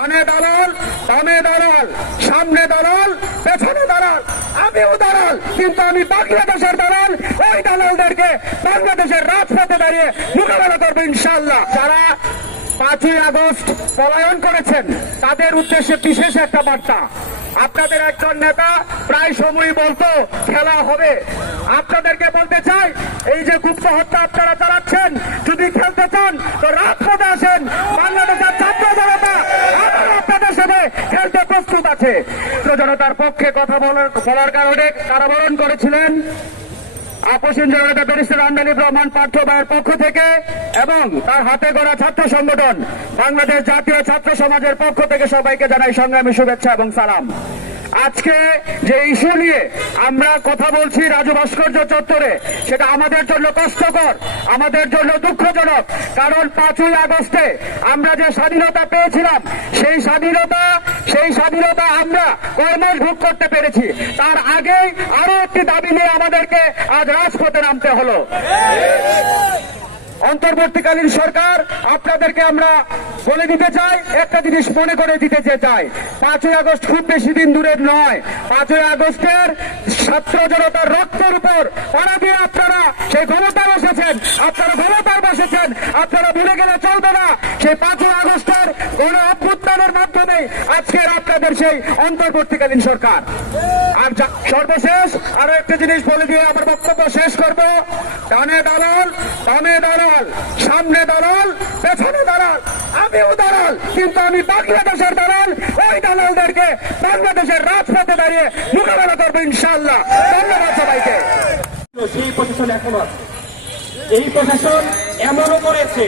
ডানে দালাল, বামে দালাল, সামনে দালাল, পেছনে দালাল, আমিও দালাল, কিন্তু আমি বাংলাদেশের দালাল। ওই দালালদেরকে বাংলাদেশের রাজপথে দাঁড়িয়ে মোকাবেলা করবো ইনশাআল্লাহ। যারা 5ই আগস্ট পলায়ন করেছেন তাদের উদ্দেশ্যে বিশেষ একটা বার্তা। আপনাদের একজন নেতা প্রায় সময়ই বলতো খেলা হবে। আপনাদেরকে বলতে চাই, এই যে গুপ্ত হত্যা আপনারা চালাচ্ছেন, যদি খেলতে চান তো রাজপথে আসেন। বাংলাদেশের ছাত্র জনতা আবারও আপনাদের সাথে খেলতে প্রস্তুত আছে। ছাত্র জনতার পক্ষে কথা বলার কারণে কারাবরণ করেছিলেন আপসীন জনতা ব্যারিস্টার আন্দালিব রহমান পার্থ ভাইয়ের পক্ষ থেকে এবং তার হাতে গড়া ছাত্র সংগঠন বাংলাদেশ জাতীয় ছাত্র সমাজের পক্ষ থেকে সবাইকে জানাই সংগ্রামী শুভেচ্ছা এবং সালাম। আজকে যে ইস্যু নিয়ে আমরা কথা বলছি রাজু ভাস্কর্য চত্বরে, সেটা আমাদের জন্য কষ্টকর, আমাদের জন্য দুঃখজনক। কারণ 5ই আগস্টে আমরা যে স্বাধীনতা পেয়েছিলাম সেই স্বাধীনতা আমরা কর্মশ ভোগ করতে পেরেছি। তার আগেই আরো একটি দাবি নিয়ে আমাদেরকে আজ রাজপথে নামতে হলো। অন্তর্বর্তীকালীন সরকার আপনাদেরকে আমরা বলে দিতে চাই, একটা জিনিস মনে করে দিতে চাই, 5ই আগস্ট খুব বেশি দিন দূরের নয়। 5ই আগস্টের ছাত্র জনতার রক্তের উপর পাড়া দিয়ে আপনারা সেই ক্ষমতায় বসেছেন, আপনারা ভুলে গেলে চলবে না। সেই 5ই আগস্টের গণ অভ্যুত্থানের মাধ্যমে আজকের আপনাদের সেই অন্তর্বর্তীকালীন সরকার। আর সর্বশেষ আরো একটা জিনিস বলে দিয়ে আমার বক্তব্য শেষ করব। ডানে দালাল, বামে দালাল, সামনে দালাল, পেছনে দালাল, আমিও দালাল, কিন্তু আমি বাংলাদেশের দালাল। ওই দালালদেরকে বাংলাদেশের রাজপথে দাঁড়িয়ে মোকাবেলা করবো ইনশাআল্লাহ। ধন্যবাদ সবাইকে। সেই প্রশাসন এখন আছে, এই প্রশাসন এমনও করেছে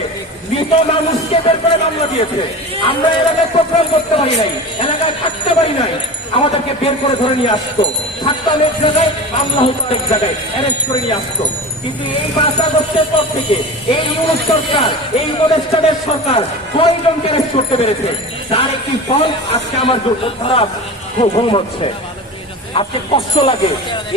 মৃত মানুষকে বের করে মামলা দিয়েছে। আমরা এলাকায় প্রোগ্রাম করতে পারি নাই, এলাকায় থাকতে পারি নাই, আমাদেরকে বের করে ধরে নিয়ে আসতো। থাকতাম এক জায়গায়, মামলা হতো এক জায়গায়, অ্যারেস্ট করে নিয়ে আসতো। কিন্তু এই 5 আগস্টের পর থেকে এই ইউনুস সরকার, এই উপদেষ্টাদের সরকার কয়জনকে অ্যারেস্ট করতে পেরেছে? তার একটি ফল আজকে আমার যোদ্ধারা ঘুম হচ্ছে। আজকে কষ্ট লাগে,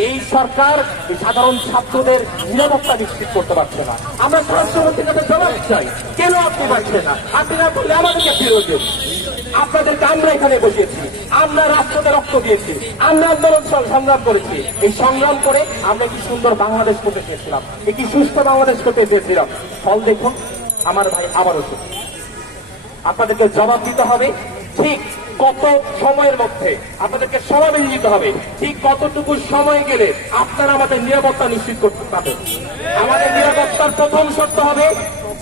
এই সরকার সাধারণ ছাত্রদের নিরাপত্তা নিশ্চিত করতে পারছে না। আমরা স্বরাষ্ট্রমন্ত্রীর কাছে জবাব চাই, কেন আপনি পারছেন না? আপনি না করলে আমাদেরকে ফেরত দিন। আপনাদেরকে আমরা এখানে বসিয়েছি, আমরা রাষ্ট্রকে রক্ত দিয়েছি, আমরা আন্দোলন সংগ্রাম করেছি। এই সংগ্রাম করে আমরা একটি সুন্দর বাংলাদেশ করতে চেয়েছিলাম, একটি সুস্থ বাংলাদেশ করতে চেয়েছিলাম। ফল দেখুন, আমার ভাই আবারও আপনাদেরকে জবাব দিতে হবে। ঠিক কত সময়ের মধ্যে আপনাদেরকে সময় মেনে নিতে হবে, ঠিক কতটুকু সময় গেলে আপনারা আমাদের নিরাপত্তা নিশ্চিত করতে পারবেন। আমাদের নিরাপত্তার প্রথম শর্ত হবে,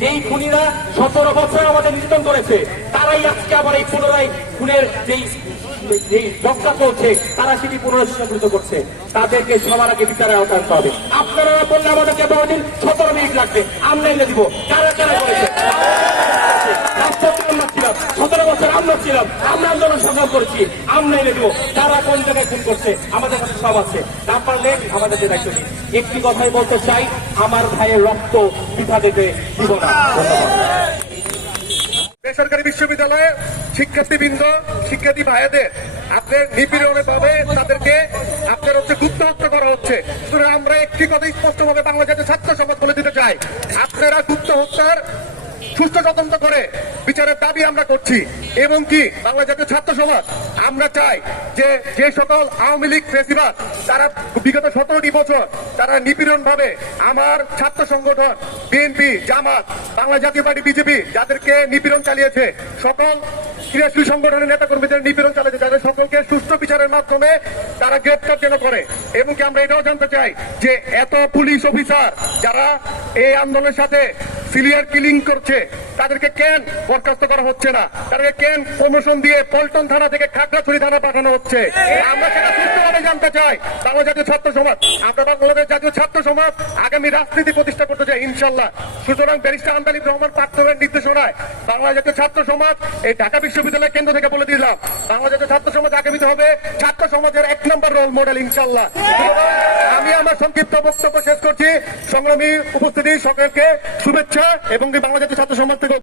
যেই খুনিরা 17 বছর আমাদের নির্যাতন করেছে তারাই আজকে আবার এই পুনরায় খুনের যেই চক্রা চলছে তারা সেটি পুনরায় সংঘটিত করছে, তাদেরকে সবার আগে বিচারের আওতায় আনতে হবে। আপনারা বললে আমাদেরকে 12 দিন 17 মিনিট লাগবে, আমরা এনে দিব। কারা কারা করেছে? 17 বছর আমরা ছিলাম, আমরা আন্দোলন সংগ্রাম করেছি, আমরা এনে দিব। তারা কোন জায়গায় খুন করছে আমাদের কাছে সব আছে, না পারলে আমাদের যে দায়িত্ব নেই। একটি কথাই বলতে চাই, আমার ভাইয়ের রক্ত বৃথা যেতে দিব না। বেসরকারি বিশ্ববিদ্যালয়ে শিক্ষার্থীবৃন্দ, শিক্ষার্থী ভাইদের আপনার নিপীড়নে পাবে, তাদেরকে আপনার গুপ্ত হত্যা করা হচ্ছে। সুতরাং আমরা একটি কথা স্পষ্টভাবে বাংলা জাতীয় ছাত্র সমাজ বলে দিতে চাই, আপনারা গুপ্ত হত্যার সুষ্ঠু তদন্ত করে বিচারের দাবি আমরা করছি। এবং কি বাংলা জাতীয় ছাত্র সমাজ আমরা চাই যে সকল আওয়ামী লীগ ফেসিবাদ তারা বিগত 17টি বছর তারা নিপীড়ন ভাবে আমার ছাত্র সংগঠন বিএনপি, জামাত, বাংলা জাতীয় পার্টি, বিজেপি যাদেরকে নিপীড়ন চালিয়েছে, সকল ক্রিয়াশীল সংগঠনের নেতা কর্মীদের নিপীড়ন চালিয়েছে, তাদের সকলকে সুষ্ঠু বিচারের মাধ্যমে তারা গ্রেপ্তার যেন করে। এবং কি আমরা এটাও জানতে চাই যে এত পুলিশ অফিসার যারা এই আন্দোলনের সাথে সিলিয়ার কিলিং করছে তাদেরকে কেন বরখাস্ত করা হচ্ছে না? তাদেরকে কেন প্রমোশন দিয়ে পল্টন থানা থেকে খাগড়াছড়ি থানা পাঠানো হচ্ছে? আমরা সেটা সুষ্ঠুভাবে জানতে চাই। বাংলা জাতীয় ছাত্র সমাজ, আমরা বাংলাদেশ জাতীয় ছাত্র সমাজ আগামী রাজনীতি প্রতিষ্ঠা করতে চাই ইনশাল্লাহ। সুতরাং ব্যারিস্টার আন্দালিব রহমান পার্থের নির্দেশনায় বাংলা জাতীয় ছাত্র সমাজ এই ঢাকা বিশ্ববিদ্যালয় কেন্দ্র থেকে বলে দিলাম, বাংলা জাতীয় ছাত্র সমাজ আগামীতে হবে ছাত্র সমাজের 1 নম্বর রোল মডেল ইনশাল্লাহ। আমি আমার সংক্ষিপ্ত বক্তব্য শেষ করছি। সংগ্রামী উপস্থিতি সকলকে শুভেচ্ছা এবং বাংলা জাতীয় ছাত্র সমাজ থেকে